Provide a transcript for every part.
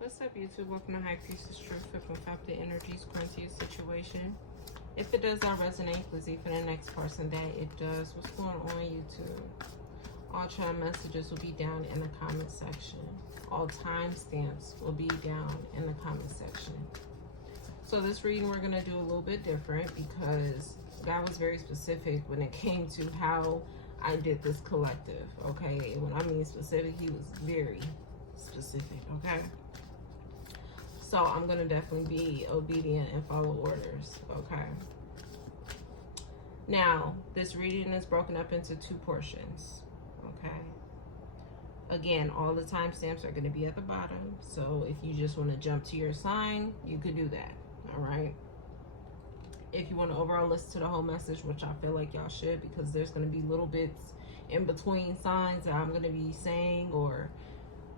What's up, YouTube? Welcome to High Priestess Truth, flipping up the energies, currency, situation. If it does not resonate, please leave for the next person that it does. What's going on, YouTube? All chat messages will be down in the comment section. All timestamps will be down in the comment section. So this reading we're going to do a little bit different because God was very specific when it came to how I did this collective, okay? When I mean specific, he was very specific, okay? So I'm going to definitely be obedient and follow orders, okay? Now, this reading is broken up into two portions, okay? Again, all the timestamps are going to be at the bottom. So if you just want to jump to your sign, you could do that, all right? If you want to overall listen to the whole message, which I feel like y'all should, because there's going to be little bits in between signs that I'm going to be saying, or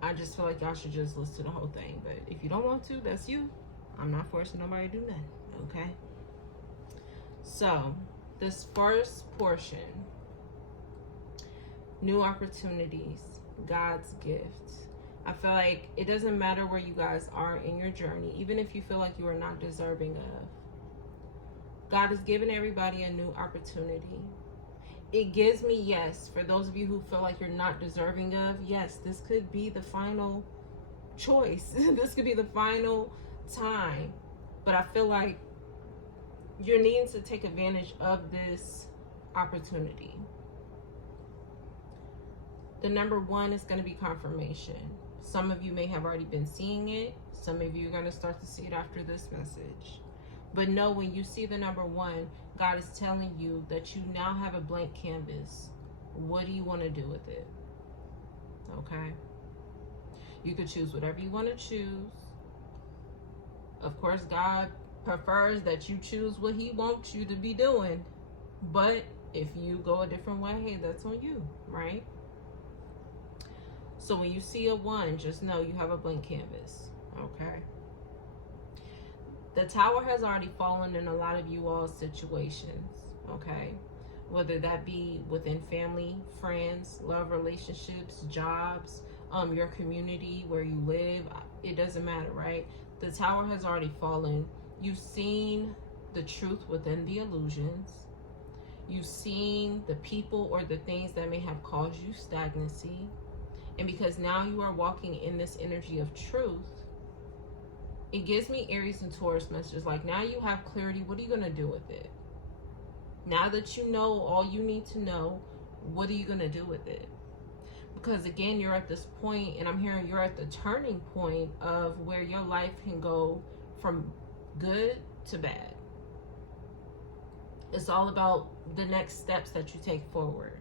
I just feel like y'all should just listen to the whole thing. But if you don't want to, that's you. I'm not forcing nobody to do nothing, okay? So, this first portion, new opportunities, God's gift. I feel like it doesn't matter where you guys are in your journey, even if you feel like you are not deserving of. God has given everybody a new opportunity. It gives me, yes, for those of you who feel like you're not deserving of, yes, this could be the final choice. This could be the final time. But I feel like you're needing to take advantage of this opportunity. The number one is going to be confirmation. Some of you may have already been seeing it. Some of you are going to start to see it after this message. But know, when you see the number one, God is telling you that you now have a blank canvas. What do you want to do with it? Okay? You could choose whatever you want to choose. Of course, God prefers that you choose what he wants you to be doing. But if you go a different way, hey, that's on you, right? So when you see a one, just know you have a blank canvas, okay? The tower has already fallen in a lot of you all's situations, okay? Whether that be within family, friends, love relationships, jobs, your community, where you live, it doesn't matter, right? The tower has already fallen. You've seen the truth within the illusions. You've seen the people or the things that may have caused you stagnancy. And because now you are walking in this energy of truth, it gives me Aries and Taurus messages like, now you have clarity. What are you going to do with it? Now that you know all you need to know, what are you going to do with it? Because again, you're at this point, and I'm hearing you're at the turning point of where your life can go from good to bad. It's all about the next steps that you take forward.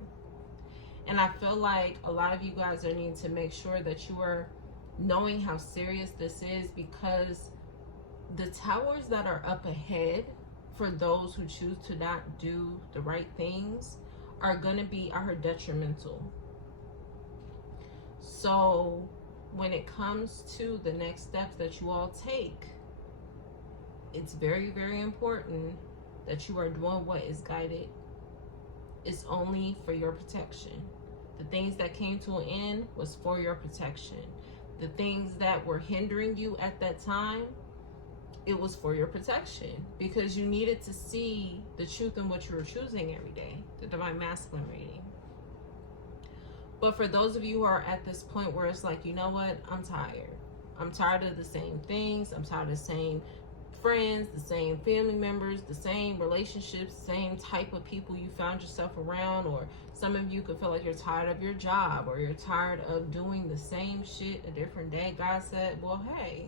And I feel like a lot of you guys are needing to make sure that you are knowing how serious this is, because the towers that are up ahead for those who choose to not do the right things are going to be, I heard, detrimental. So when it comes to the next steps that you all take, it's very, very important that you are doing what is guided. It's only for your protection. The things that came to an end was for your protection. The things that were hindering you at that time, it was for your protection, because you needed to see the truth in what you were choosing every day, the divine masculine reading. But for those of you who are at this point where it's like, you know what, I'm tired. I'm tired of the same things. I'm tired of the same friends, the same family members, the same relationships, same type of people you found yourself around. Or some of you could feel like you're tired of your job, or you're tired of doing the same shit a different day. God said, well, hey,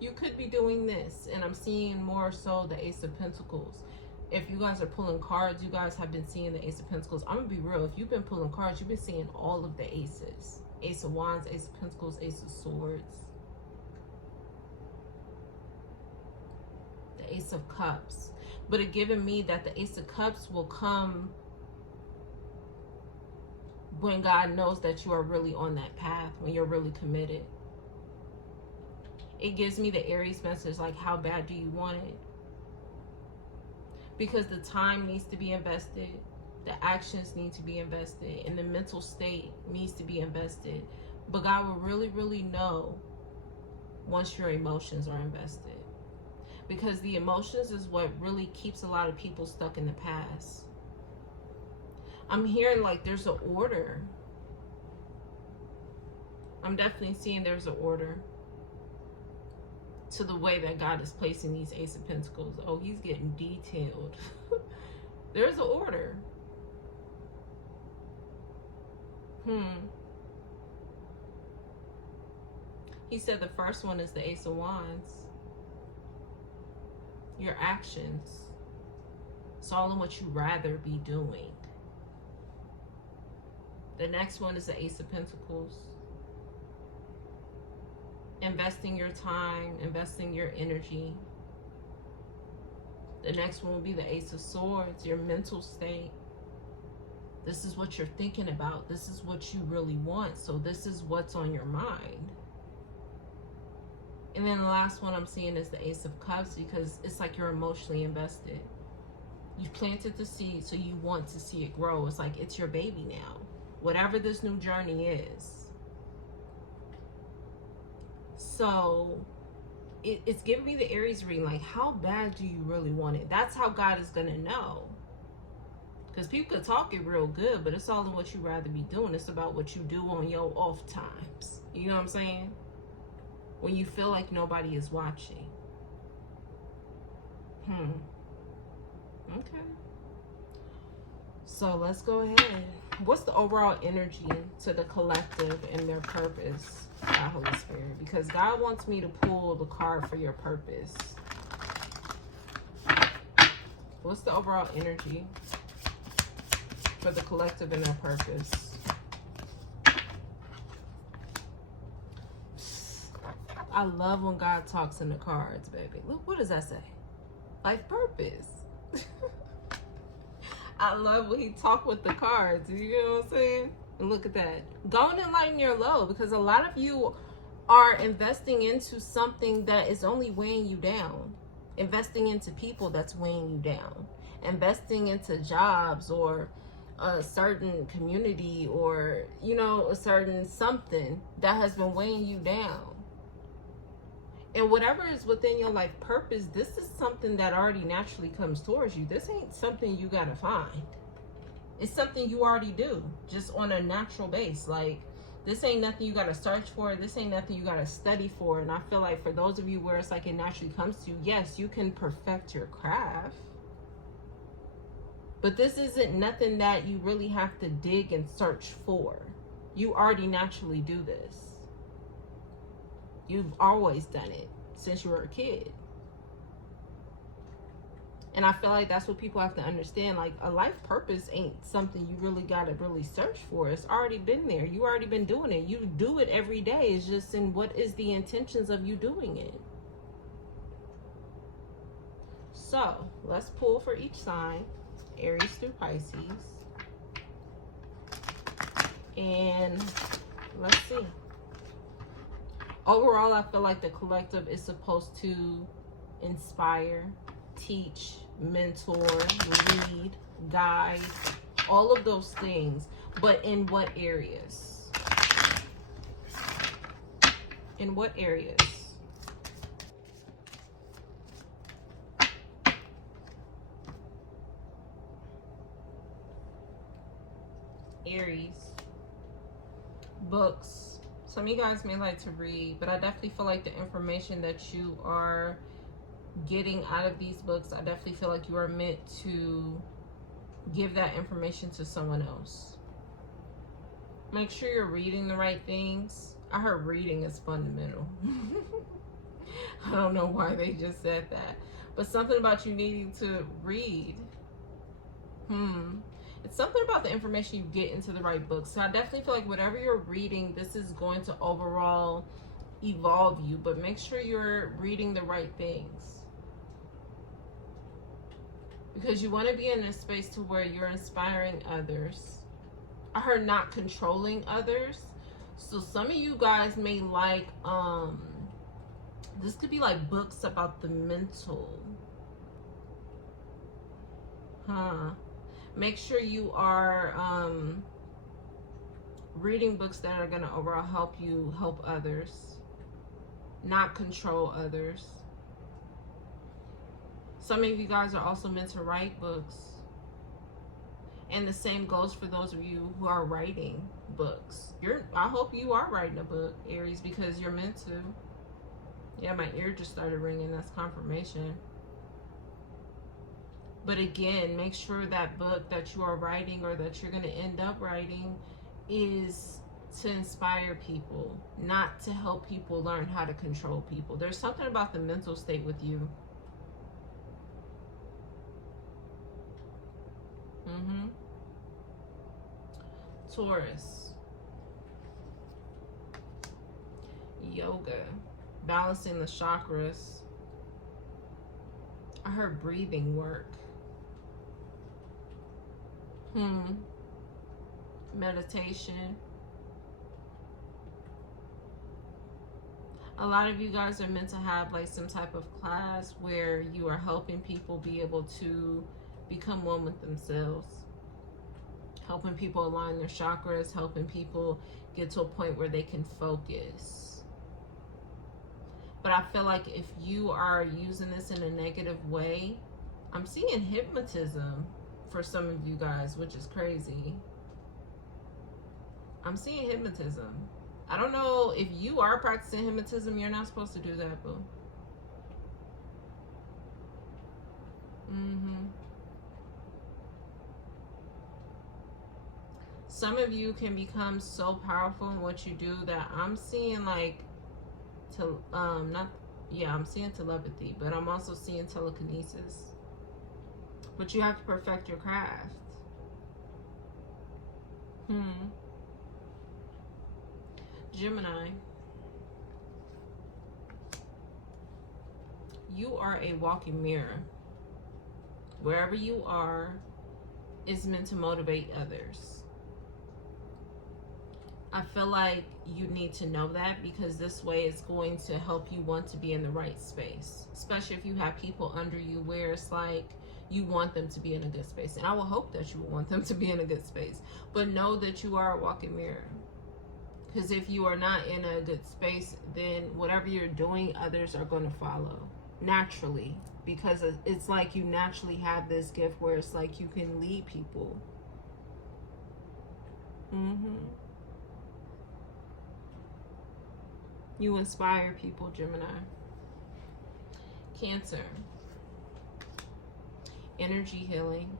you could be doing this. And I'm seeing more so the Ace of Pentacles. If you guys are pulling cards, you guys have been seeing the Ace of Pentacles. I'm gonna be real, if you've been pulling cards, you've been seeing all of the aces. Ace of Wands, Ace of Pentacles, Ace of Swords, the Ace of Cups. But it given me that the Ace of Cups will come when God knows that you are really on that path, when you're really committed. It gives me the Aries message like, how bad do you want it? Because the time needs to be invested, the actions need to be invested, and the mental state needs to be invested. But God will really, really know once your emotions are invested. Because the emotions is what really keeps a lot of people stuck in the past. I'm hearing like there's an order. I'm definitely seeing there's an order to the way that God is placing these Ace of Pentacles. Oh, he's getting detailed. There's an order. He said the first one is the Ace of Wands. Your actions. It's all in what you rather be doing. The next one is the Ace of Pentacles. Investing your time, investing your energy. The next one will be the Ace of Swords, your mental state. This is what you're thinking about. This is what you really want. So this is what's on your mind. And then the last one I'm seeing is the Ace of Cups, because it's like you're emotionally invested. You've planted the seed, so you want to see it grow. It's like it's your baby now. Whatever this new journey is. So it's giving me the Aries reading, like, how bad do you really want it? That's how God is going to know. Because people could talk it real good, but it's all in what you rather be doing. It's about what you do on your off times. You know what I'm saying? When you feel like nobody is watching. Okay. So let's go ahead. What's the overall energy to the collective and their purpose, God, Holy Spirit? Because God wants me to pull the card for your purpose. What's the overall energy for the collective and their purpose? I love when God talks in the cards, baby. Look, what does that say? Life purpose. I love when he talk with the cards. You know what I'm saying? And look at that. Go and enlighten your load, because a lot of you are investing into something that is only weighing you down. Investing into people that's weighing you down. Investing into jobs or a certain community or, you know, a certain something that has been weighing you down. And whatever is within your life purpose, this is something that already naturally comes towards you. This ain't something you gotta find. It's something you already do, just on a natural base. Like, this ain't nothing you gotta search for. This ain't nothing you gotta study for. And I feel like for those of you where it's like it naturally comes to you, yes, you can perfect your craft. But this isn't nothing that you really have to dig and search for. You already naturally do this. You've always done it since you were a kid. And I feel like that's what people have to understand. Like, a life purpose ain't something you really got to really search for. It's already been there. You already been doing it. You do it every day. It's just in what is the intentions of you doing it. So, let's pull for each sign. Aries through Pisces. And let's see. Overall, I feel like the collective is supposed to inspire, teach, mentor, lead, guide, all of those things. But in what areas? In what areas? Aries. Books. Some of you guys may like to read, but I definitely feel like the information that you are getting out of these books, I definitely feel like you are meant to give that information to someone else. Make sure you're reading the right things. I heard reading is fundamental. I don't know why they just said that, but something about you needing to read. It's something about the information you get into the right books. So I definitely feel like whatever you're reading, this is going to overall evolve you. But make sure you're reading the right things. Because you want to be in a space to where you're inspiring others. I heard not controlling others. So some of you guys may like, this could be like books about the mental. Make sure you are reading books that are going to overall help you help others. not control others. Some of you guys are also meant to write books. And the same goes for those of you who are writing books. I hope you are writing a book, Aries, because you're meant to. Yeah, my ear just started ringing. That's confirmation. But again, make sure that book that you are writing or that you're going to end up writing is to inspire people, not to help people learn how to control people. There's something about the mental state with you. Taurus. Yoga. Balancing the chakras. I heard breathing work. Meditation. A lot of you guys are meant to have like some type of class where you are helping people be able to become one with themselves. Helping people align their chakras, helping people get to a point where they can focus. But I feel like if you are using this in a negative way, I'm seeing hypnotism for some of you guys, which is crazy. I'm seeing hypnotism. I don't know if you are practicing hypnotism, you're not supposed to do that, boo. Some of you can become so powerful in what you do that I'm seeing like I'm seeing telepathy, but I'm also seeing telekinesis. But you have to perfect your craft. Gemini. You are a walking mirror. Wherever you are is meant to motivate others. I feel like you need to know that, because this way it's going to help you want to be in the right space. Especially if you have people under you where it's like you want them to be in a good space. And I will hope that you want them to be in a good space. But know that you are a walking mirror. Because if you are not in a good space, then whatever you're doing, others are going to follow naturally. Because it's like you naturally have this gift where it's like you can lead people. You inspire people, Gemini. Cancer. Energy healing.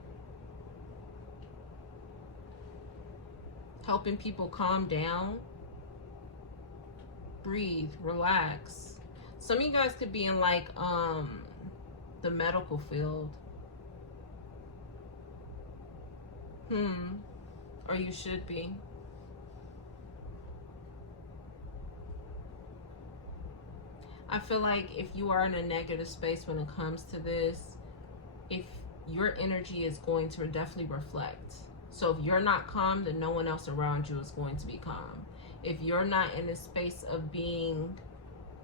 Helping people calm down. Breathe, relax. Some of you guys could be in like the medical field. Or you should be. I feel like if you are in a negative space when it comes to this, if your energy is going to definitely reflect. So if you're not calm, then no one else around you is going to be calm. If you're not in a space of being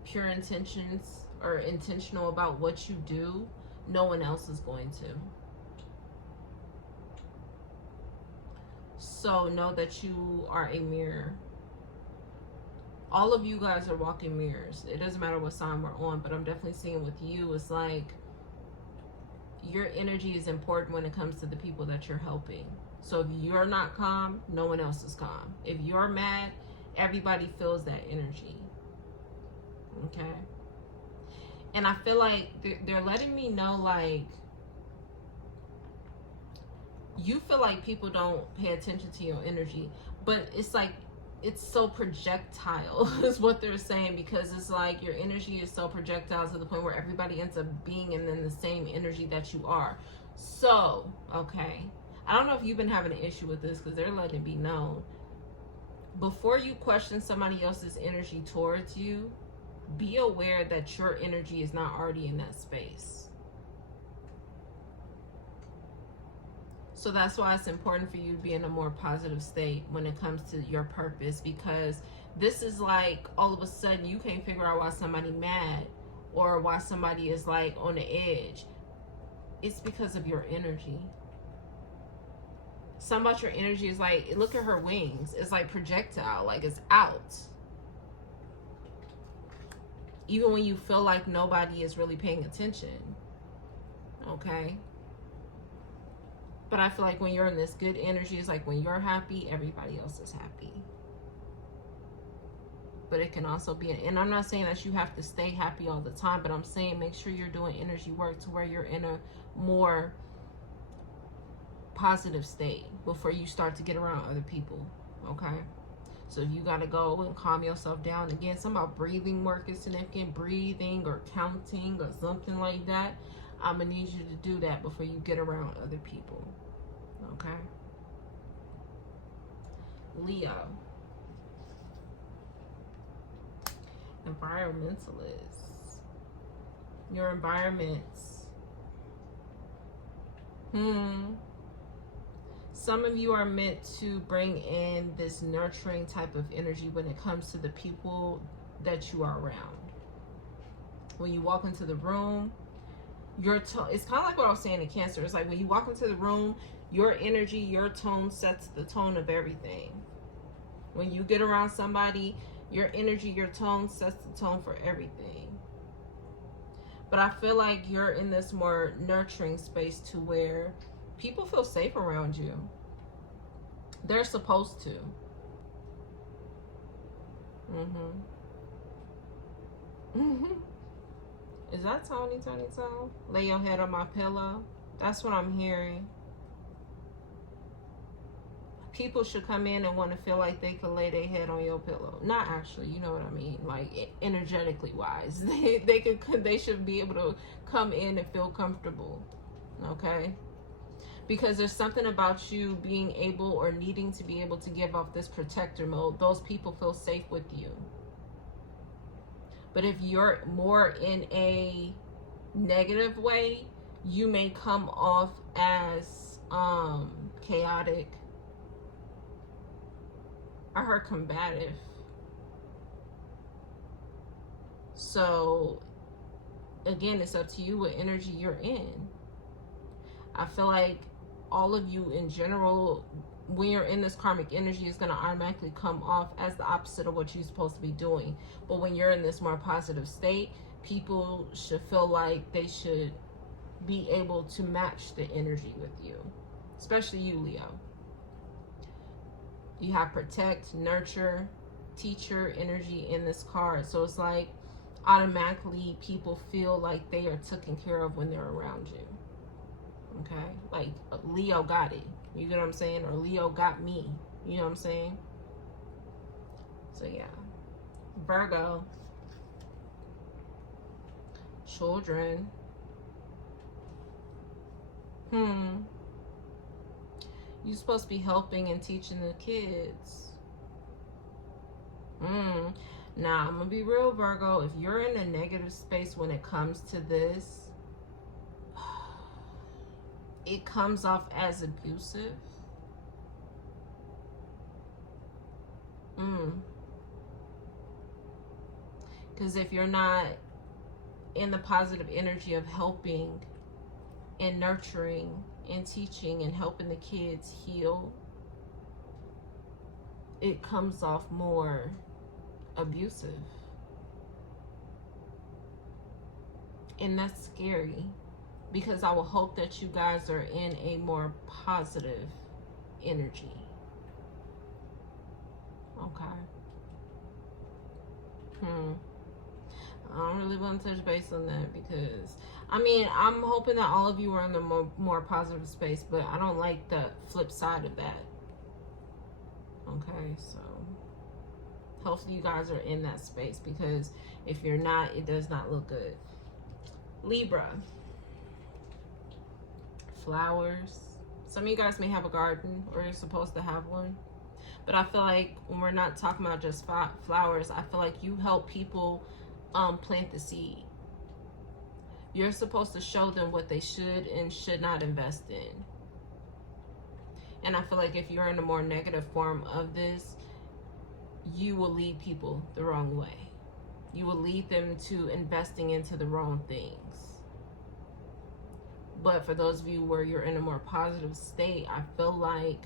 pure intentions or intentional about what you do, no one else is going to. So know that you are a mirror. All of you guys are walking mirrors. It doesn't matter what sign we're on, but I'm definitely seeing with you, it's like your energy is important when it comes to the people that you're helping. So if you're not calm, no one else is calm. If you're mad, everybody feels that energy. Okay? And I feel like they're letting me know, like, you feel like people don't pay attention to your energy, but it's like it's so projectile is what they're saying, because it's like your energy is so projectile to the point where everybody ends up being in the same energy that you are. So, okay, I don't know if you've been having an issue with this, because they're letting it be known. Before you question somebody else's energy towards you, be aware that your energy is not already in that space. So that's why it's important for you to be in a more positive state when it comes to your purpose, because this is like all of a sudden you can't figure out why somebody's mad or why somebody is like on the edge. It's because of your energy. Something about your energy is like, look at her wings. It's like projectile, like it's out. even when you feel like nobody is really paying attention. Okay? But I feel like when you're in this good energy, it's like when you're happy, everybody else is happy. But it can also be, and I'm not saying that you have to stay happy all the time, but I'm saying make sure you're doing energy work to where you're in a more positive state before you start to get around other people. Okay? So if you got to go and calm yourself down, again, something about breathing work is significant, breathing or counting or something like that. I'm going to need you to do that before you get around other people. Okay? Leo. Environmentalists. Your environments. Some of you are meant to bring in this nurturing type of energy when it comes to the people that you are around. When you walk into the room, it's kind of like what I was saying in Cancer. It's like when you walk into the room, your energy, your tone sets the tone of everything. When you get around somebody, your energy, your tone sets the tone for everything. But I feel like you're in this more nurturing space to where people feel safe around you. They're supposed to. Is that Tony? Lay your head on my pillow. That's what I'm hearing. People should come in and want to feel like they could lay their head on your pillow. Not actually, you know what I mean, like energetically wise. They should be able to come in and feel comfortable. Okay? Because there's something about you being able or needing to be able to give off this protector mode. Those people feel safe with you. But if you're more in a negative way, you may come off as chaotic. I heard combative. So again, it's up to you what energy you're in. I feel like all of you in general, when you're in this karmic energy, is going to automatically come off as the opposite of what you're supposed to be doing. But when you're in this more positive state, people should feel like they should be able to match the energy with you, especially you, Leo. You have protect, nurture, teacher energy in this card. So it's like automatically people feel like they are taken care of when they're around you. Okay? Like Leo got it. You get what I'm saying? Or Leo got me. You know what I'm saying? So yeah. Virgo. Children. You're supposed to be helping and teaching the kids. Now, I'm going to be real, Virgo. If you're in a negative space when it comes to this, it comes off as abusive. Because if you're not in the positive energy of helping and nurturing and teaching and helping the kids heal, it comes off more abusive. And that's scary, because I will hope that you guys are in a more positive energy. Okay. I don't really want to touch base on that because, I mean, I'm hoping that all of you are in the more positive space, but I don't like the flip side of that. Okay, so hopefully you guys are in that space, because if you're not, it does not look good. Libra. Flowers. Some of you guys may have a garden, or you're supposed to have one. But I feel like when we're not talking about just flowers, I feel like you help people plant the seed. You're supposed to show them what they should and should not invest in. And I feel like if you're in a more negative form of this, you will lead people the wrong way. You will lead them to investing into the wrong things. But for those of you where you're in a more positive state, I feel like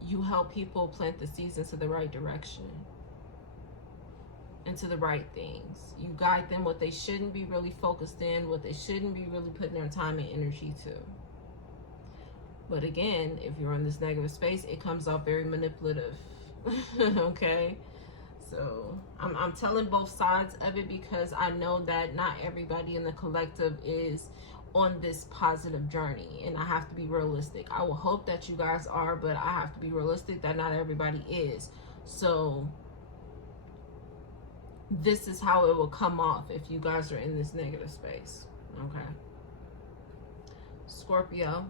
you help people plant the seeds into the right direction. into the right things. You guide them what they shouldn't be really focused in, what they shouldn't be really putting their time and energy to. But again, if you're in this negative space, it comes off very manipulative. Okay? So I'm telling both sides of it because I know that not everybody in the collective is on this positive journey, and I have to be realistic. I will hope that you guys are, but I have to be realistic that not everybody is. So this is how it will come off if you guys are in this negative space. Okay? Scorpio.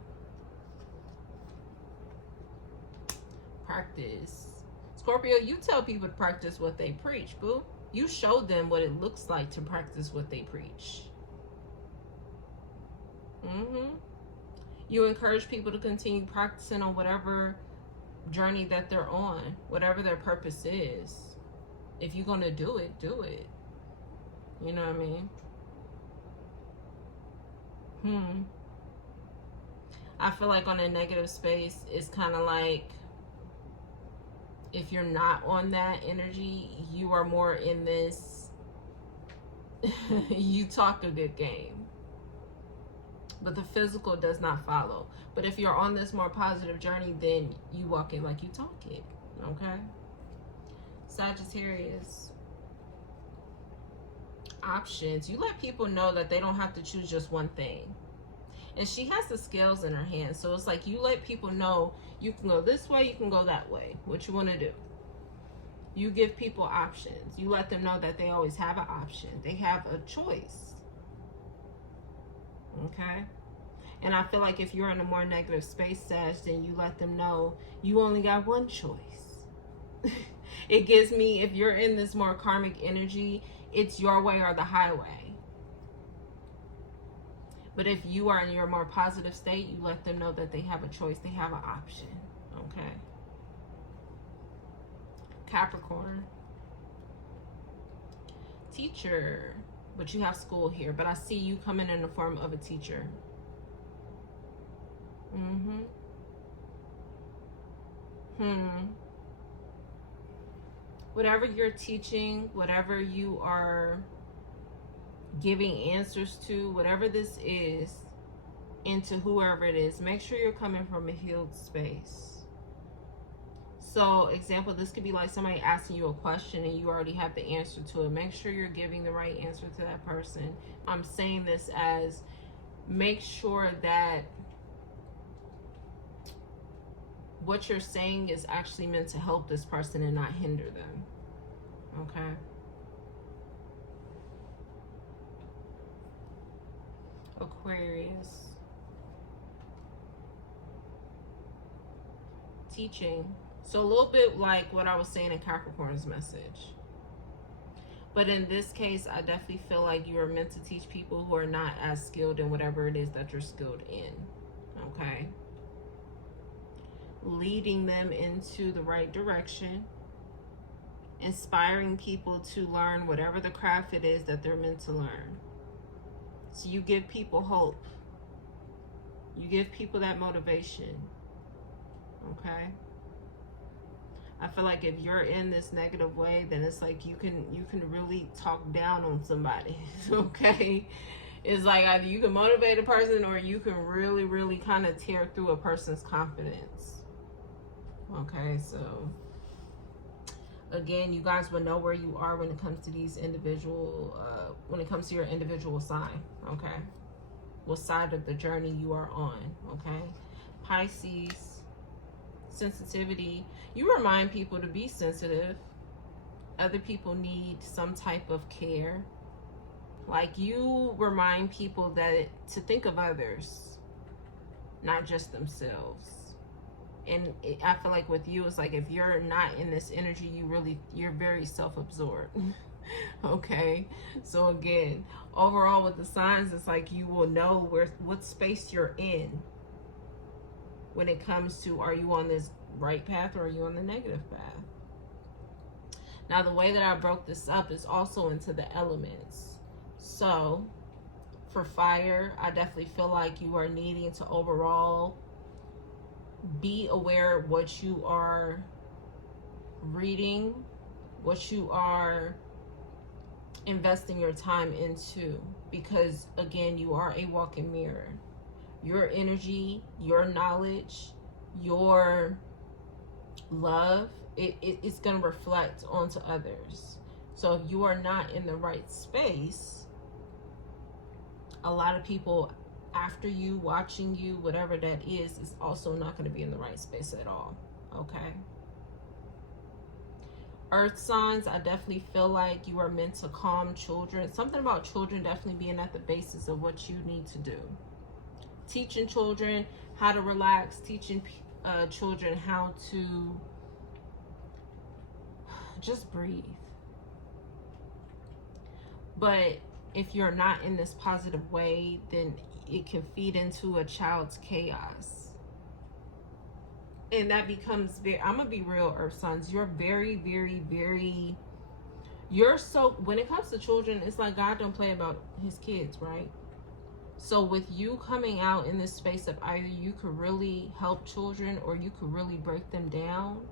Practice. Scorpio, you tell people to practice what they preach, boo. You show them what it looks like to practice what they preach. You encourage people to continue practicing on whatever journey that they're on, whatever their purpose is. If you're going to do it, do it. You know what I mean? I feel like on a negative space, it's kind of like, if you're not on that energy, you are more in this, you talk a good game, but the physical does not follow. But if you're on this more positive journey, then you walk it like you talk it. Okay? Sagittarius. Options. You let people know that they don't have to choose just one thing. And she has the scales in her hand. So it's like you let people know you can go this way, you can go that way. What you want to do. You give people options. You let them know that they always have an option. They have a choice. Okay? And I feel like if you're in a more negative space, Sag, then you let them know you only got one choice. It gives me, if you're in this more karmic energy, it's your way or the highway. But if you are in your more positive state, you let them know that they have a choice. They have an option. Okay? Capricorn. Teacher. But you have school here. But I see you coming in the form of a teacher. Whatever you're teaching, whatever you are giving answers to, whatever this is, into whoever it is, make sure you're coming from a healed space. So, example, this could be like somebody asking you a question and you already have the answer to it. Make sure you're giving the right answer to that person. I'm saying this as, make sure that what you're saying is actually meant to help this person and not hinder them. Okay? Aquarius. Teaching. So a little bit like what I was saying in Capricorn's message. But in this case, I definitely feel like you are meant to teach people who are not as skilled in whatever it is that you're skilled in. Okay? Leading them into the right direction. Inspiring people to learn whatever the craft it is that they're meant to learn. So you give people hope. You give people that motivation. Okay? I feel like if you're in this negative way, then it's like you can really talk down on somebody. Okay? It's like either you can motivate a person or you can really, really kind of tear through a person's confidence. Okay, so again, you guys will know where you are when it comes to these individual, when it comes to your individual sign. Okay, what side of the journey you are on. Okay, Pisces, sensitivity. You remind people to be sensitive. Other people need some type of care. Like you remind people that to think of others, not just themselves. And I feel like with you, it's like if you're not in this energy, you're very self-absorbed. Okay, so again, overall with the signs, it's like you will know what space you're in when it comes to, are you on this right path or are you on the negative path? Now, the way that I broke this up is also into the elements. So for fire, I definitely feel like you are needing to overall be aware of what you are reading, what you are investing your time into, because again, you are a walking mirror. Your energy, your knowledge, your love, it's going to reflect onto others. So if you are not in the right space, a lot of people after you, watching you, whatever that is also not going to be in the right space at all. Okay. Earth signs, I definitely feel like you are meant to calm children. Something about children definitely being at the basis of what you need to do. Teaching children how to relax, teaching children how to just breathe. But if you're not in this positive way, then it can feed into a child's chaos. And that becomes very, I'm going to be real, Earth Sons. You're very, very, very, you're so, when it comes to children, it's like God don't play about his kids, right? So with you coming out in this space of either you could really help children or you could really break them down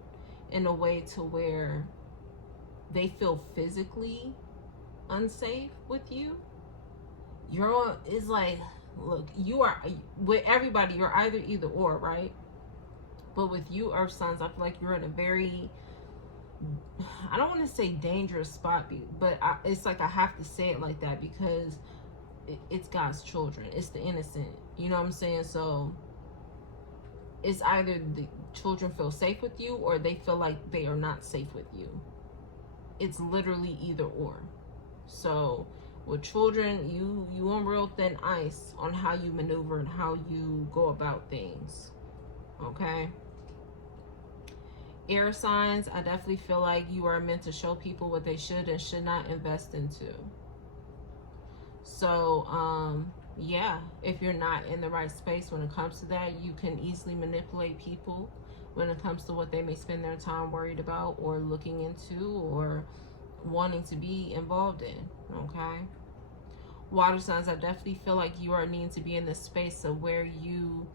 in a way to where they feel physically unsafe with you. You're, it's like, look, you are, with everybody, you're either or, right? But with you, Earth Sons, I feel like you're in a very, I don't want to say dangerous spot, but it's like I have to say it like that because it's God's children. It's the innocent. You know what I'm saying? So it's either the children feel safe with you or they feel like they are not safe with you. It's literally either or. So with children, you on real thin ice on how you maneuver and how you go about things. Okay. Air signs, I definitely feel like you are meant to show people what they should and should not invest into. So, yeah, if you're not in the right space when it comes to that, you can easily manipulate people when it comes to what they may spend their time worried about or looking into or wanting to be involved in, okay? Water signs, I definitely feel like you are needing to be in this space of where you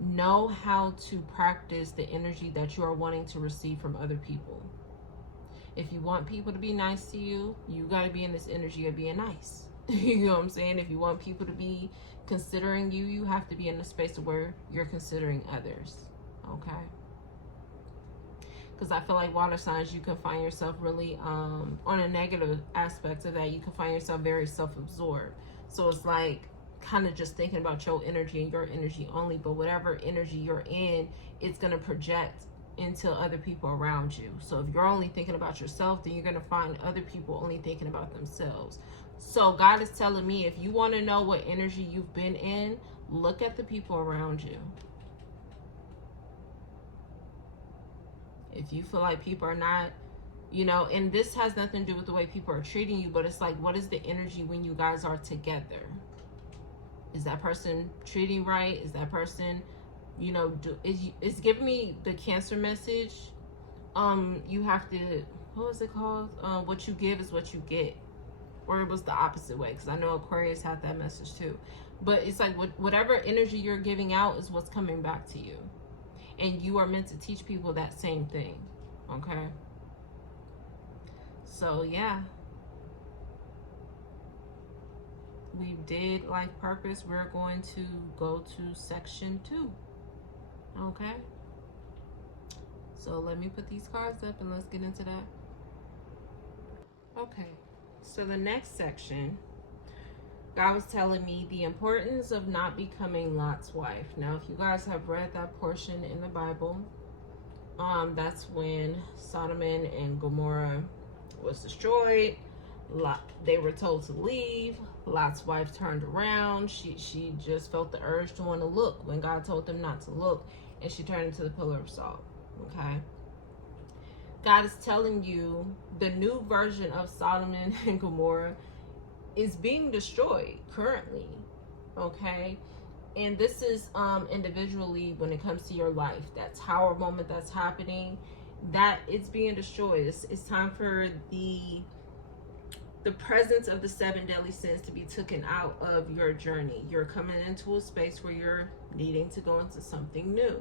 know how to practice the energy that you are wanting to receive from other people. If you want people to be nice to you, you got to be in this energy of being nice. You know what I'm saying? If you want people to be considering you, you have to be in a space where you're considering others. Okay? Because I feel like water signs, you can find yourself really, on a negative aspect of that, you can find yourself very self-absorbed. So it's like, kind of just thinking about your energy and your energy only, but whatever energy you're in, it's going to project into other people around you. So if you're only thinking about yourself, then you're going to find other people only thinking about themselves. So God is telling me, if you want to know what energy you've been in, look at the people around you. If you feel like people are not, you know, and this has nothing to do with the way people are treating you, but it's like, what is the energy when you guys are together? Is that person treating you right? Is that person, you know, is giving me the Cancer message? You have to, what was it called? What you give is what you get. Or it was the opposite way, because I know Aquarius had that message too. But it's like whatever energy you're giving out is what's coming back to you. And you are meant to teach people that same thing. Okay? So, yeah. We did life purpose. We're going to go to section 2. Okay? So let me put these cards up and let's get into that. Okay. So the next section, God was telling me the importance of not becoming Lot's wife. Now, if you guys have read that portion in the Bible, that's when Sodom and Gomorrah was destroyed. They were told to leave. Lot's wife turned around. She just felt the urge to want to look when God told them not to look, and she turned into the pillar of salt. Okay? God is telling you the new version of Sodom and Gomorrah is being destroyed currently. Okay? And this is individually when it comes to your life. That tower moment that's happening, that it's being destroyed. It's time for the presence of the 7 deadly sins to be taken out of your journey. You're coming into a space where you're needing to go into something new.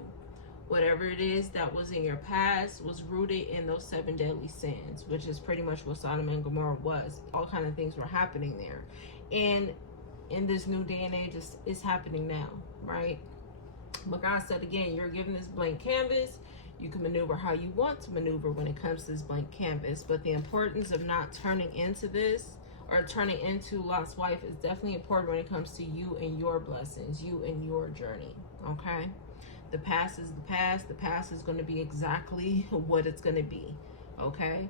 Whatever it is that was in your past was rooted in those 7 deadly sins, which is pretty much what Sodom and Gomorrah was. All kind of things were happening there. And in this new day and age, it's happening now, right? But God said, again, you're given this blank canvas. You can maneuver how you want to maneuver when it comes to this blank canvas. But the importance of not turning into this, or turning into Lot's wife, is definitely important when it comes to you and your blessings, you and your journey, okay? The past is the past. The past is going to be exactly what it's going to be, okay?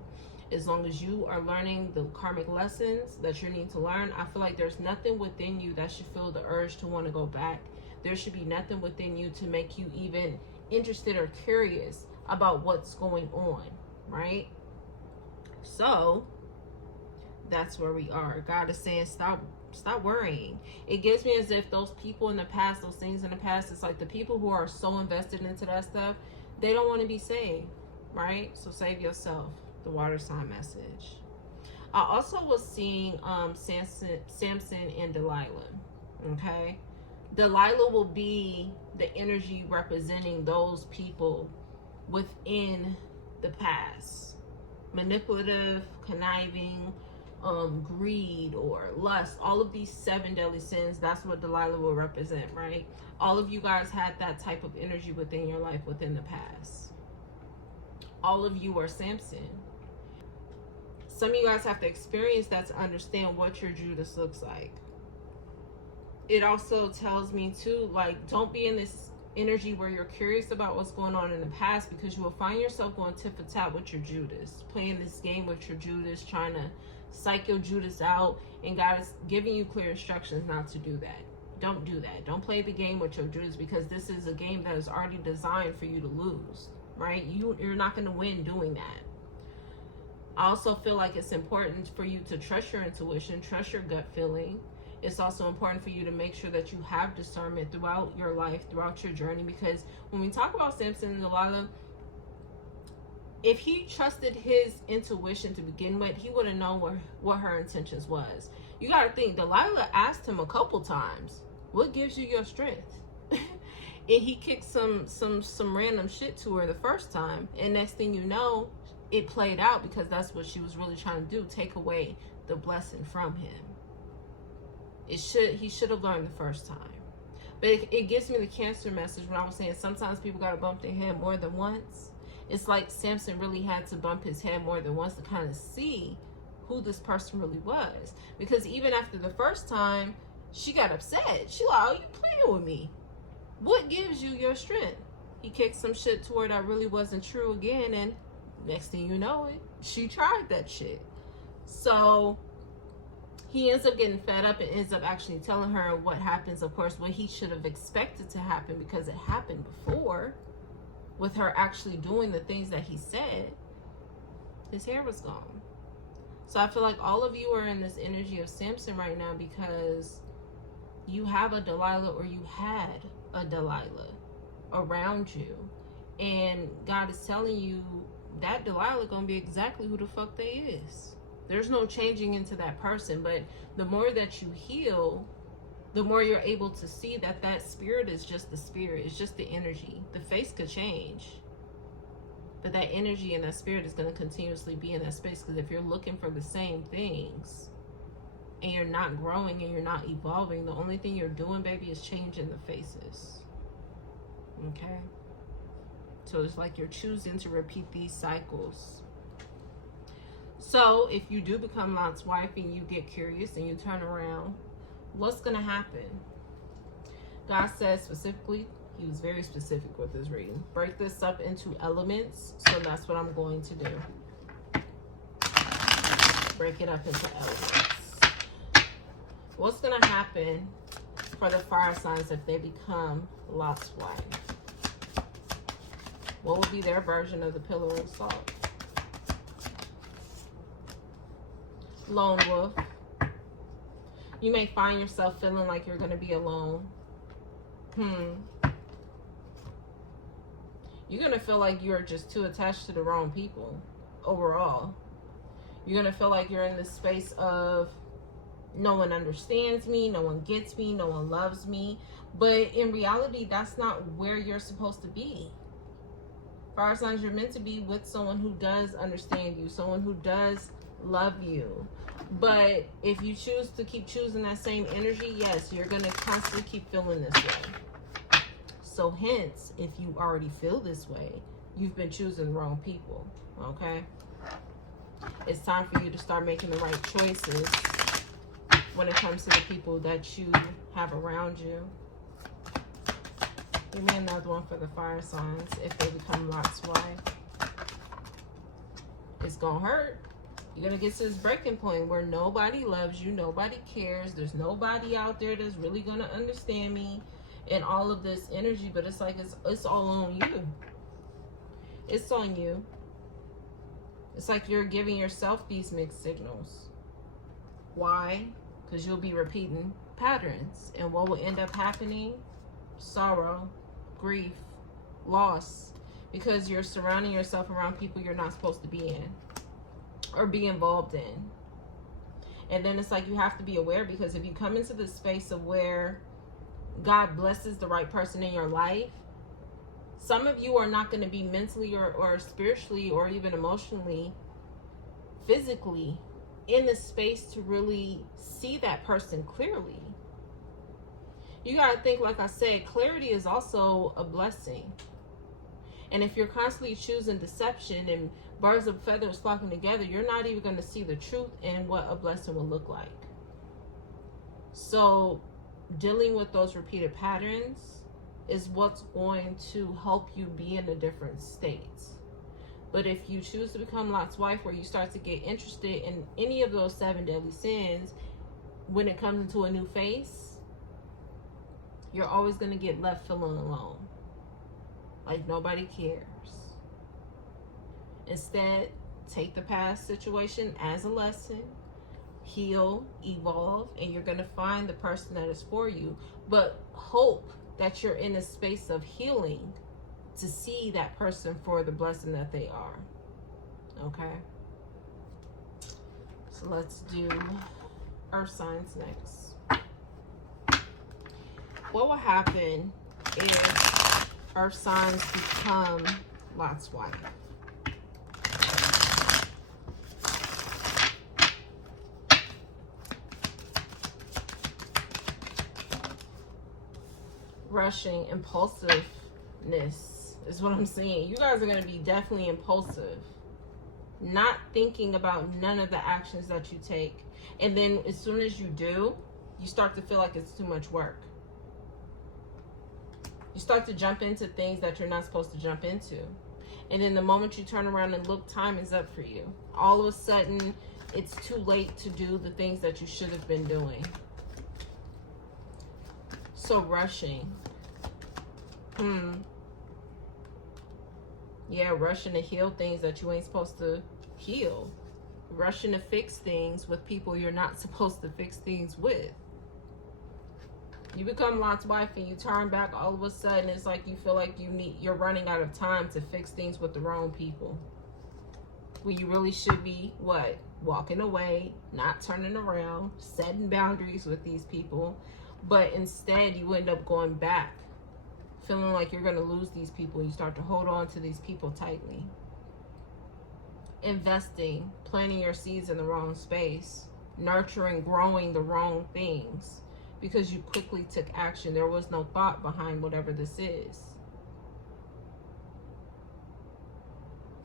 As long as you are learning the karmic lessons that you need to learn, I feel like there's nothing within you that should feel the urge to want to go back. There should be nothing within you to make you even interested or curious about what's going on, right? So that's where we are. God is saying, stop worrying. It gives me as if those people in the past, those things in the past, it's like the people who are so invested into that stuff, they don't want to be saved, right? So save yourself. The water sign message. I also was seeing Samson and Delilah. Okay, Delilah will be the energy representing those people within the past, manipulative, conniving, greed or lust, all of these 7 deadly sins. That's what Delilah will represent, right? All of you guys had that type of energy within your life within the past. All of you are Samson. Some of you guys have to experience that to understand what your Judas looks like. It also tells me too, like, don't be in this energy where you're curious about what's going on in the past, because you will find yourself going tit for tat with your Judas, playing this game with your Judas, trying to psych your Judas out, and God is giving you clear instructions not to do that. Don't do that. Don't play the game with your Judas, because this is a game that is already designed for you to lose, right? You're not going to win doing that. I also feel like it's important for you to trust your intuition, trust your gut feeling. It's also important for you to make sure that you have discernment throughout your life, throughout your journey, because when we talk about Samson and Delilah, if he trusted his intuition to begin with, he would have known what her intentions was. You got to think, Delilah asked him a couple times, what gives you your strength? And he kicked some random shit to her the first time, and next thing you know, it played out, because that's what she was really trying to do, take away the blessing from him. He should have learned the first time. But it gives me the Cancer message when I was saying sometimes people got to bump their head more than once. It's like Samson really had to bump his head more than once to kind of see who this person really was. Because even after the first time, she got upset. She like, oh, you playing with me. What gives you your strength? He kicked some shit to her that really wasn't true again, and next thing you know it, she tried that shit. So he ends up getting fed up and ends up actually telling her what happens, of course, what he should have expected to happen, because it happened before with her actually doing the things that he said. His hair was gone. So I feel like all of you are in this energy of Samson right now, because you have a Delilah, or you had a Delilah around you, and God is telling you that Delilah gonna be exactly who the fuck they is. There's no changing into that person. But the more that you heal, the more you're able to see that that spirit is just the spirit. It's just the energy. The face could change, but that energy and that spirit is going to continuously be in that space. Because if you're looking for the same things and you're not growing and you're not evolving, the only thing you're doing, baby, is changing the faces. Okay? So it's like you're choosing to repeat these cycles. So if you do become Lot's wife and you get curious and you turn around, what's going to happen? God says specifically, he was very specific with his reading, break this up into elements. So that's what I'm going to do. Break it up into elements. What's going to happen for the fire signs if they become Lot's wife? What will be their version of the pillar of salt? Lone wolf. You may find yourself feeling like you're going to be alone. You're going to feel like you're just too attached to the wrong people overall. You're going to feel like you're in this space of no one understands me, no one gets me, no one loves me. But in reality, that's not where you're supposed to be. Fire signs, you're meant to be with someone who does understand you, someone who does love you. But if you choose to keep choosing that same energy, yes, you're going to constantly keep feeling this way. So hence, if you already feel this way, you've been choosing the wrong people, okay? It's time for you to start making the right choices when it comes to the people that you have around you. Give me another one for the fire signs if they become Lot's wife. It's going to hurt. You're going to get to this breaking point where nobody loves you, nobody cares, there's nobody out there that's really going to understand me and all of this energy, but it's like it's all on you. It's on you. It's like you're giving yourself these mixed signals. Why? Because you'll be repeating patterns. And what will end up happening? Sorrow, grief, loss. Because you're surrounding yourself around people you're not supposed to be in or be involved in. And then it's like you have to be aware, because if you come into this space of where God blesses the right person in your life, some of you are not going to be mentally or spiritually or even emotionally, physically in the space to really see that person clearly. You got to think, like I said, clarity is also a blessing. And if you're constantly choosing deception and birds of feathers flocking together, you're not even going to see the truth and what a blessing will look like. So dealing with those repeated patterns is what's going to help you be in a different state. But if you choose to become Lot's wife, where you start to get interested in any of those 7 deadly sins, when it comes into a new phase, you're always going to get left feeling alone. Like nobody cares. Instead, take the past situation as a lesson, heal, evolve, and you're going to find the person that is for you. But hope that you're in a space of healing to see that person for the blessing that they are. Okay? So let's do earth signs next. What will happen if earth signs become Lot's wife? Rushing, impulsiveness is what I'm seeing. You guys are going to be definitely impulsive, not thinking about none of the actions that you take. And then as soon as you do, you start to feel like it's too much work. You start to jump into things that you're not supposed to jump into. And then the moment you turn around and look, time is up for you. All of a sudden, it's too late to do the things that you should have been doing. So rushing. Yeah, rushing to heal things that you ain't supposed to heal. Rushing to fix things with people you're not supposed to fix things with. You become Lot's wife and you turn back, all of a sudden it's like you feel like you're running out of time to fix things with the wrong people. When you really should be, what? Walking away, not turning around, setting boundaries with these people. But instead you end up going back, feeling like you're going to lose these people. You start to hold on to these people tightly. Investing, planting your seeds in the wrong space, nurturing, growing the wrong things, because you quickly took action. There was no thought behind whatever this is.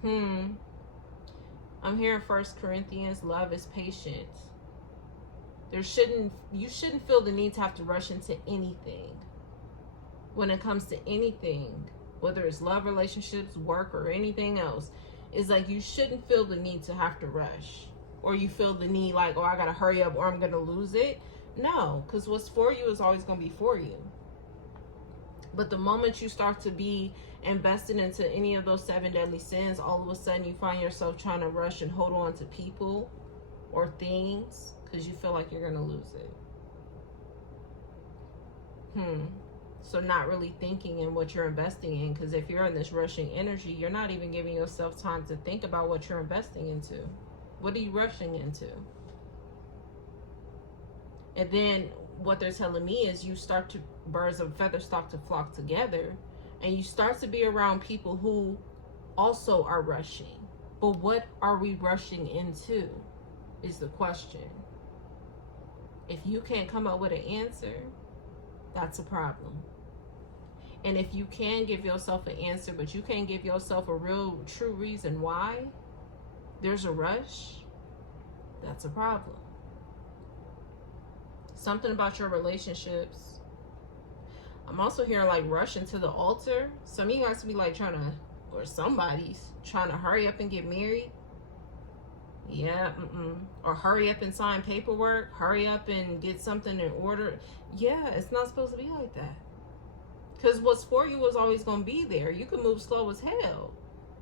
I'm hearing 1 Corinthians, love is patient. You shouldn't feel the need to have to rush into anything. When it comes to anything, whether it's love, relationships, work, or anything else, it's like you shouldn't feel the need to have to rush. Or you feel the need like, oh, I gotta hurry up or I'm gonna lose it. No, because what's for you is always gonna be for you. But the moment you start to be invested into any of those 7 deadly sins, all of a sudden you find yourself trying to rush and hold on to people or things because you feel like you're gonna lose it. So not really thinking in what you're investing in, because if you're in this rushing energy, you're not even giving yourself time to think about what you're investing into. What are you rushing into? And then what they're telling me is you start to, birds of feathers start to flock together, and you start to be around people who also are rushing. But what are we rushing into is the question. If you can't come up with an answer, that's a problem. And if you can give yourself an answer, but you can't give yourself a real, true reason why there's a rush, that's a problem. Something about your relationships. I'm also hearing like rush into the altar. Some of you guys be like trying to, or somebody's trying to hurry up and get married. Yeah, or hurry up and sign paperwork, hurry up and get something in order. Yeah, it's not supposed to be like that. Because what's for you is always going to be there. You can move slow as hell.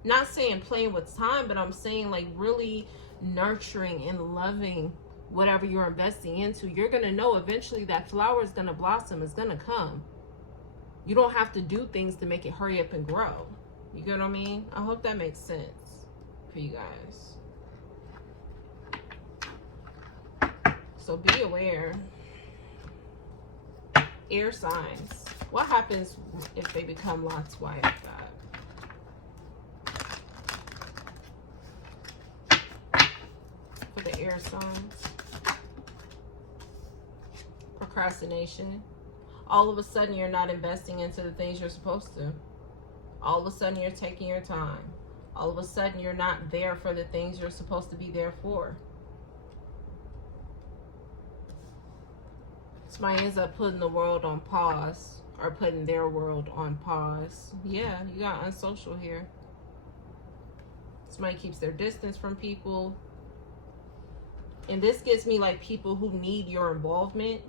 Not saying playing with time, but I'm saying like really nurturing and loving whatever you're investing into. You're going to know eventually that flower is going to blossom. It's going to come. You don't have to do things to make it hurry up and grow. You get what I mean? I hope that makes sense for you guys. So be aware. Air signs. What happens if they become Lot's wife, God? For the air signs. Procrastination. All of a sudden you're not investing into the things you're supposed to. All of a sudden you're taking your time. All of a sudden you're not there for the things you're supposed to be there for. Somebody ends up putting the world on pause, or putting their world on pause. Yeah, you got unsocial here. Somebody keeps their distance from people. And this gives me like people who need your involvement.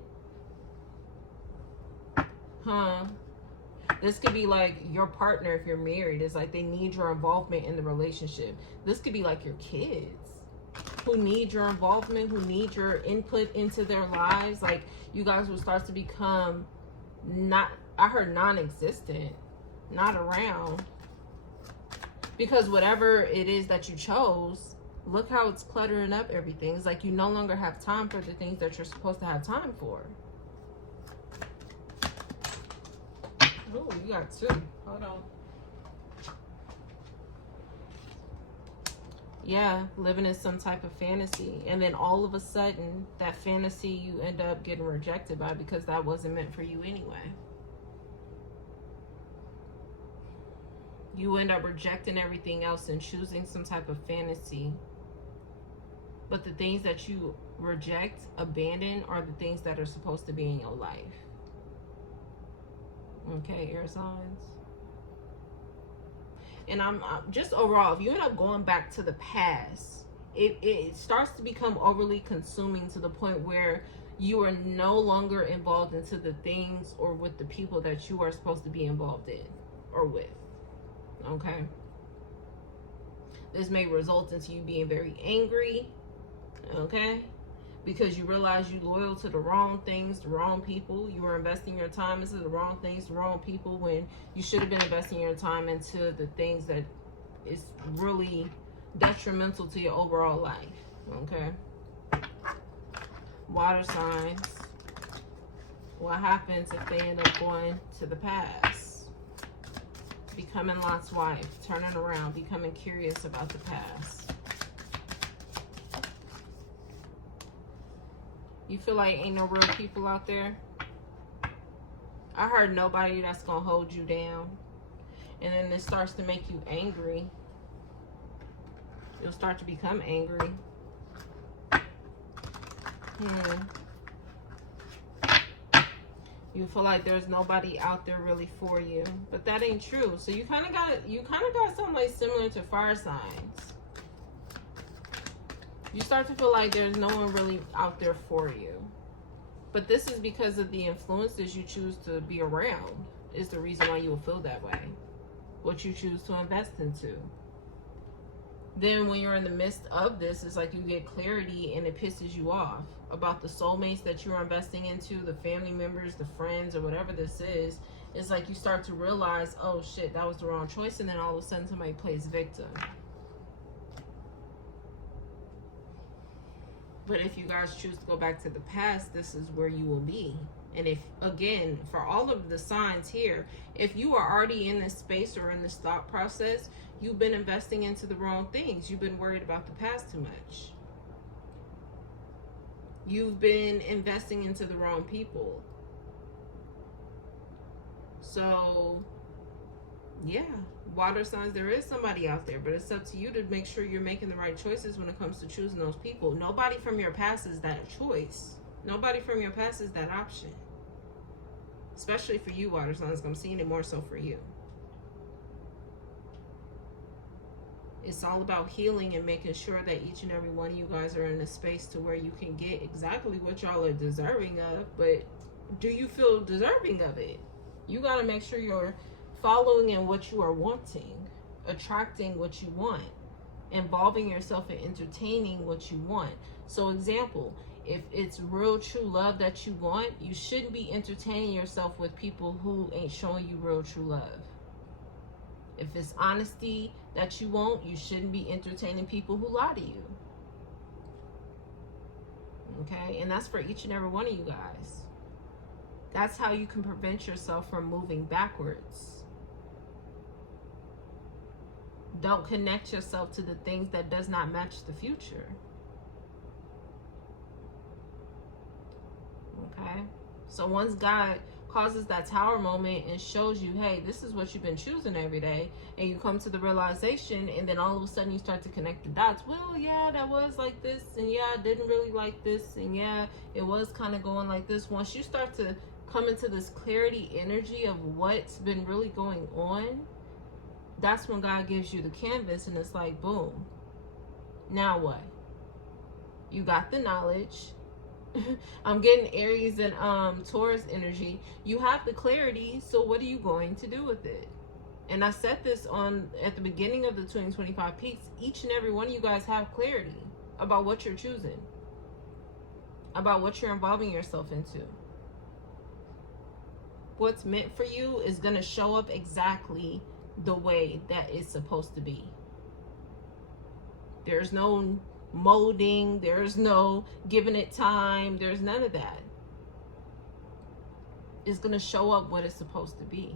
This could be like your partner if you're married. It's like they need your involvement in the relationship. This could be like your kids who need your involvement, who need your input into their lives. Like you guys will start to become non-existent, not around. Because whatever it is that you chose, look how it's cluttering up everything. It's like you no longer have time for the things that you're supposed to have time for. Oh, you got two. Hold on. Yeah, living in some type of fantasy. And then all of a sudden, that fantasy you end up getting rejected by because that wasn't meant for you anyway. You end up rejecting everything else and choosing some type of fantasy. But the things that you reject, abandon, are the things that are supposed to be in your life. Okay, air signs. And I'm just overall, if you end up going back to the past, it starts to become overly consuming to the point where you are no longer involved into the things or with the people that you are supposed to be involved in or with. Okay? This may result into you being very angry. Okay? Because you realize you're loyal to the wrong things, the wrong people. You were investing your time into the wrong things, the wrong people, when you should have been investing your time into the things that is really detrimental to your overall life. Okay? Water signs. What happens if they end up going to the past? Becoming Lot's wife, turning around, becoming curious about the past. You feel like ain't no real people out there? I heard nobody that's going to hold you down. And then it starts to make you angry. You'll start to become angry. You feel like there's nobody out there really for you. But that ain't true. So you kind of got something like similar to fire signs. You start to feel like there's no one really out there for you. But this is because of the influences you choose to be around is the reason why you will feel that way. What you choose to invest into. Then when you're in the midst of this, it's like you get clarity and it pisses you off about the soulmates that you're investing into, the family members, the friends, or whatever this is. It's like you start to realize, oh shit, that was the wrong choice. And then all of a sudden somebody plays victim. But if you guys choose to go back to the past, this is where you will be And if, again, for all of the signs here, if you are already in this space or in this thought process, you've been investing into the wrong things. You've been worried about the past too much. You've been investing into the wrong people. So, yeah, water signs, there is somebody out there, but it's up to you to make sure you're making the right choices when it comes to choosing those people. Nobody from your past is that choice. Nobody from your past is that option. Especially for you, water signs. I'm seeing it more so for you. It's all about healing and making sure that each and every one of you guys are in a space to where you can get exactly what y'all are deserving of. But do you feel deserving of it? You got to make sure you're following in what you are wanting, attracting what you want, involving yourself in entertaining what you want. So, example, if it's real true love that you want, you shouldn't be entertaining yourself with people who ain't showing you real true love. If it's honesty that you want, you shouldn't be entertaining people who lie to you. Okay? And that's for each and every one of you guys. That's how you can prevent yourself from moving backwards. Don't connect yourself to the things that does not match the future. Okay? So once God causes that tower moment and shows you, hey, this is what you've been choosing every day, and you come to the realization, and then all of a sudden you start to connect the dots. Well, yeah, that was like this, and yeah, I didn't really like this, and yeah, it was kind of going like this. Once you start to come into this clarity energy of what's been really going on, that's when God gives you the canvas, and it's like, boom, now what? You got the knowledge. I'm getting Aries and Taurus energy. You have the clarity, so what are you going to do with it? And I said this at the beginning of the 2025 peaks. Each and every one of you guys have clarity about what you're choosing, about what you're involving yourself into. What's meant for you is going to show up exactly the way that it's supposed to be. There's no molding, there's no giving it time, there's none of that. It's going to show up what it's supposed to be.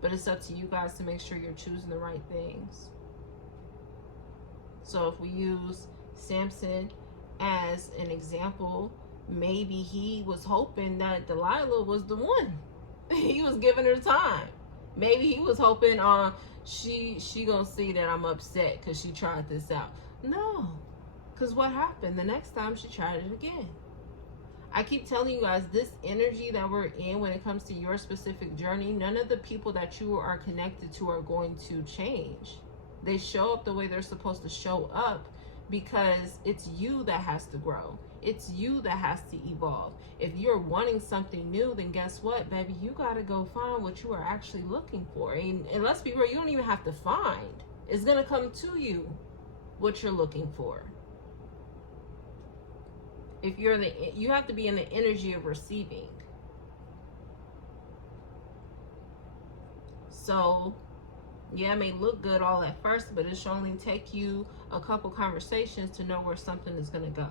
But it's up to you guys to make sure you're choosing the right things. So if we use Samson as an example, maybe he was hoping that Delilah was the one. He was giving her time. Maybe he was hoping she gonna see that I'm upset because she tried this out. No, because what happened? The next time she tried it again. I keep telling you guys, this energy that we're in when it comes to your specific journey, none of the people that you are connected to are going to change. They show up the way they're supposed to show up because it's you that has to grow. It's you that has to evolve. If you're wanting something new, then guess what, baby? You got to go find what you are actually looking for. And let's be real, you don't even have to find. It's going to come to you what you're looking for. If you have to be in the energy of receiving. So, yeah, it may look good all at first, but it should only take you a couple conversations to know where something is going to go.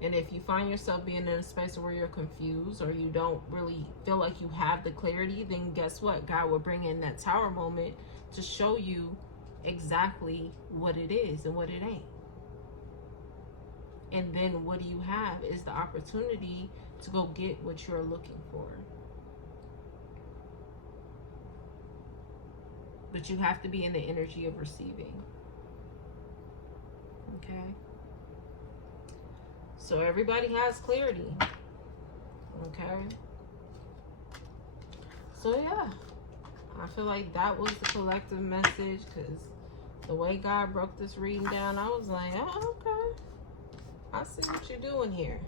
And if you find yourself being in a space where you're confused or you don't really feel like you have the clarity, then guess what? God will bring in that tower moment to show you exactly what it is and what it ain't. And then what do you have is the opportunity to go get what you're looking for. But you have to be in the energy of receiving. Okay? So everybody has clarity. Okay? So yeah. I feel like that was the collective message, because the way God broke this reading down, I was like, oh, okay. I see what you're doing here.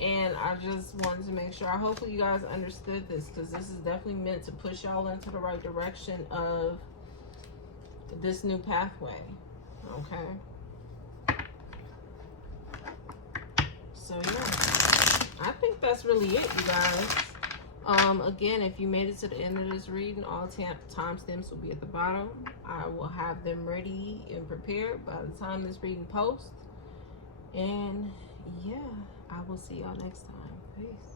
And I just wanted to make sure, hopefully you guys understood this, because this is definitely meant to push y'all into the right direction of this new pathway. Okay? So yeah, I think that's really it, you guys. Again, if you made it to the end of this reading, all timestamps will be at the bottom. I will have them ready and prepared by the time this reading posts. And yeah, I will see y'all next time. Peace.